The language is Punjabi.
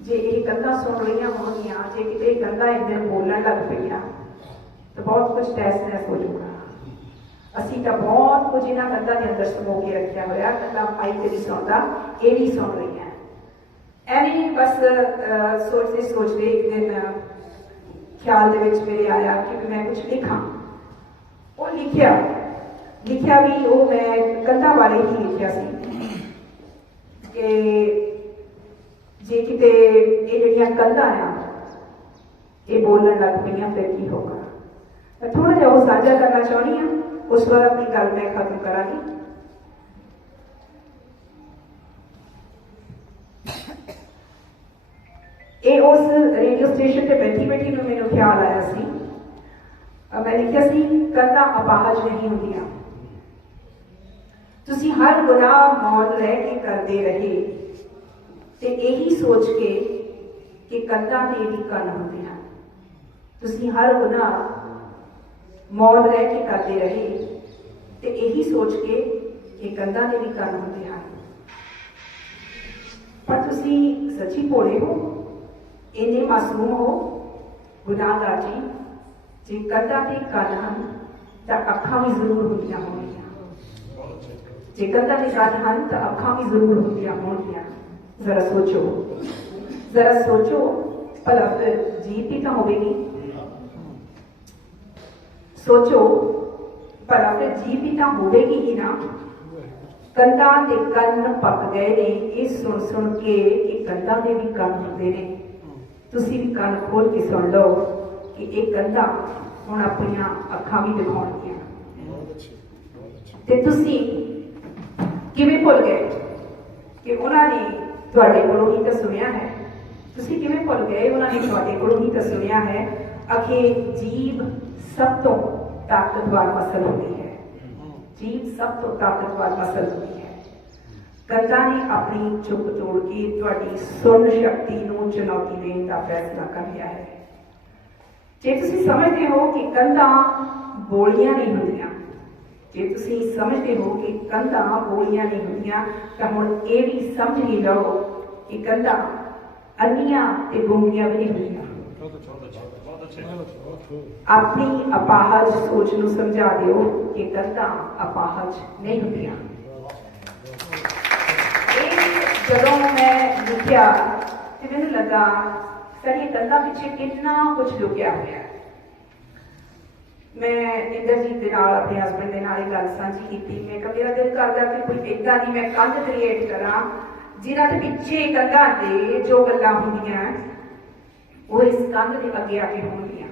ਜੇ ਇਹ ਗੱਲਾਂ ਸੁਣ ਰਹੀਆਂ ਹੋਣਗੀਆਂ, ਜੇ ਕਿਤੇ ਇਹ ਗੱਲਾਂ ਇੰਨੇ ਬੋਲਣ ਲੱਗ ਪਈਆਂ, ਤਾਂ ਬਹੁਤ ਕੁਝ ਤੈਸ ਨੈਸ ਹੋ ਜਾਊਗਾ। ਅਸੀਂ ਤਾਂ ਬਹੁਤ ਕੁਝ ਇਹਨਾਂ ਗੱਲਾਂ ਦੇ ਅੰਦਰ ਸਮੋ ਕੇ ਰੱਖਿਆ ਹੋਇਆ, ਗੱਲਾਂ ਪਾਈ ਤੇ ਨਹੀਂ ਸੁਣਦਾ, ਇਹ ਨਹੀਂ ਸੁਣ ਰਹੀਆਂ। ਐਵੇਂ ਬਸ ਸੋਚਦੇ ਸੋਚਦੇ ਇੱਕ ਦਿਨ ਖਿਆਲ ਦੇ ਵਿੱਚ ਮੇਰੇ ਆਇਆ ਕਿ ਮੈਂ ਕੁਝ ਲਿਖਾਂ। ਉਹ ਲਿਖਿਆ ਲਿਖਿਆ ਵੀ ਉਹ ਮੈਂ ਕੰਧਾਂ ਬਾਰੇ ਹੀ ਲਿਖਿਆ ਸੀ। ਕਿ ਜੇ ਕਿਤੇ ਇਹ ਜਿਹੜੀਆਂ ਕੰਧਾਂ ਆ, ਇਹ ਬੋਲਣ ਲੱਗ ਪਈਆਂ, ਫਿਰ ਕੀ ਹੋਗਾ ਮੈਂ ਥੋੜਾ ਜਿਹਾ ਉਹ ਸਾਂਝਾ ਕਰਨਾ ਚਾਹੁੰਦੀ ਹਾਂ, ਉਸ ਵਾਰ ਆਪਣੀ ਗੱਲ ਮੈਂ ਖਤਮ ਕਰਾਂਗੀ। ਇਹ ਉਸ ਰੇਡੀਓ ਸਟੇਸ਼ਨ ਤੇ ਬੈਠੀ ਬੈਠੀ ਨੂੰ ਮੈਨੂੰ ਖਿਆਲ ਆਇਆ ਸੀ। ਮੈਂ ਲਿਖਿਆ ਸੀ, ਕੰਧਾਂ ਅਪਾਹਜ ਨਹੀਂ ਹੁੰਦੀਆਂ। ਤੁਸੀਂ ਹਰ ਗੁਨਾਹ ਮੌਨ ਰਹਿ ਕੇ ਕਰਦੇ ਰਹੇ। ਤੇ ਇਹੀ ਸੋਚ ਕੇ ਕਿ ਕੰਧਾਂ 'ਤੇ ਵੀ ਕੰਨ ਹੁੰਦੇ ਹਨ ਤੁਸੀਂ ਹਰ ਗੁਨਾਹ ਮੌਨ ਰਹਿ ਕੇ ਕਰਦੇ ਰਹੇ ਤੇ ਇਹੀ ਸੋਚ ਕੇ ਕਿ ਕੰਧਾਂ 'ਤੇ ਵੀ ਕੰਨ ਹੁੰਦੇ ਹਨ ਪਰ ਤੁਸੀਂ ਸੱਚੀ ਭੋਲੇ ਹੋ, ਇੰਨੇ ਮਾਸੂਮ ਹੋ, ਗੁਨਾਹਗਾਰ ਜੀ, ਜੇ ਕੰਧਾਂ 'ਤੇ ਕੰਨ ਹਨ, ਤਾਂ ਅੱਖਾਂ ਵੀ ਜ਼ਰੂਰ ਹੁੰਦੀਆਂ ਹੋਣਗੀਆਂ। ਜੇ ਕੰਧਾਂ 'ਤੇ ਕੰਨ ਹਨ, ਤਾਂ ਅੱਖਾਂ ਵੀ ਜ਼ਰੂਰ ਹੁੰਦੀਆਂ ਹੋਣਗੀਆਂ। ਜ਼ਰਾ ਸੋਚੋ ਜ਼ਰਾ ਸੋਚੋ ਭਲਾ ਫਿਰ ਜੀਤ ਵੀ ਤਾਂ ਹੋਵੇਗੀ ਸੋਚੋ ਭਲਾ ਫਿਰ ਜੀਤ ਵੀ ਤਾਂ ਹੋਵੇਗੀ ਹੀ ਨਾ ਕੰਧਾਂ ਦੇ ਕੰਨ ਪੱਕ ਗਏ ਨੇ ਇਹ ਸੁਣ ਸੁਣ ਕੇ ਕਿ ਕੰਧਾਂ ਦੇ ਵੀ ਕੰਨ ਹੁੰਦੇ ਨੇ ਤੁਸੀਂ ਵੀ ਕੰਨ ਖੋਲ ਕੇ ਸੁਣ ਲਓ ਕਿ ਇਹ ਕੰਧਾਂ ਹੁਣ ਆਪਣੀਆਂ ਅੱਖਾਂ ਵੀ ਦਿਖਾਉਣਗੀਆਂ ਤੇ ਤੁਸੀਂ ਕਿਵੇਂ ਭੁੱਲ ਗਏ ਕਿ ਉਹਨਾਂ ਨੇ ਤੁਹਾਡੇ ਕੋਲੋਂ ਹੀ ਤਾਂ ਸੁਣਿਆ ਹੈ। ਤੁਸੀਂ ਕਿਵੇਂ ਭੁੱਲ ਗਏ? ਉਹਨਾਂ ਨੇ ਤੁਹਾਡੇ ਕੋਲੋਂ ਹੀ ਤਾਂ ਸੁਣਿਆ ਹੈ ਅਖੇ ਜੀਵ ਸਭ ਤੋਂ ਤਾਕਤਵਰ ਮਸਲ ਹੁੰਦੀ ਹੈ। ਜੀਵ ਸਭ ਤੋਂ ਤਾਕਤਵਰ ਮਸਲ ਹੁੰਦੀ ਹੈ। ਕੰਧਾਂ ਨੇ ਆਪਣੀ ਚੁੱਪ ਤੋੜ ਕੇ ਤੁਹਾਡੀ ਸੁਣ ਸ਼ਕਤੀ ਨੂੰ ਚੁਣੌਤੀ ਦੇਣ ਦਾ ਫੈਸਲਾ ਕਰ ਲਿਆ ਹੈ। ਜੇ ਤੁਸੀਂ ਸਮਝਦੇ ਹੋ ਕਿ ਕੰਧਾਂ ਬੋਲੀਆਂ ਨਹੀਂ ਹੁੰਦੀਆਂ ਜੇ ਤੁਸੀਂ ਸਮਝਦੇ ਹੋ ਕਿ ਕੰਧਾਂ ਬੋਲੀਆਂ ਨਹੀਂ ਹੁੰਦੀਆਂ, ਤਾਂ ਹੁਣ ਇਹ ਵੀ ਸਮਝ ਹੀ ਲਓ ਕਿ ਕੰਧਾਂ ਅੰਨੀਆਂ ਤੇ ਗੂੰਗੀਆਂ ਵੀ ਨਹੀਂ ਹੁੰਦੀਆਂ। ਆਪਣੀ ਅਪਾਹਜ ਸੋਚ ਨੂੰ ਸਮਝਾ ਦਿਓ ਕਿ ਕੰਧਾਂ ਅਪਾਹਜ ਨਹੀਂ ਹੁੰਦੀਆਂ। ਜਦੋਂ ਮੈਂ ਲਿਖਿਆ ਤੇ ਮੈਨੂੰ ਲੱਗਾ ਸਾਡੀ ਕੰਧਾਂ ਪਿੱਛੇ ਕਿੰਨਾ ਕੁਝ ਲੁਕਿਆ ਹੋਇਆ ਹੈ। ਮੈਂ ਇੰਦਰਜੀਤ ਦੇ ਨਾਲ, ਆਪਣੇ ਹਸਬੰਡ ਦੇ ਨਾਲ ਇਹ ਗੱਲ ਸਾਂਝੀ ਕੀਤੀ। ਮੈਂ ਕਿਹਾ, ਮੇਰਾ ਦਿਲ ਕਰਦਾ ਕਿ ਕੋਈ ਏਦਾਂ ਦੀ ਮੈਂ ਕੰਧ ਕ੍ਰੀਏਟ ਕਰਾਂ, ਜਿਨ੍ਹਾਂ ਦੇ ਪਿੱਛੇ ਕੰਧਾਂ ਤੇ ਜੋ ਗੱਲਾਂ ਹੁੰਦੀਆਂ, ਉਹ ਇਸ ਕੰਧ ਦੇ ਅੱਗੇ ਆ ਕੇ ਹੋਣਗੀਆਂ।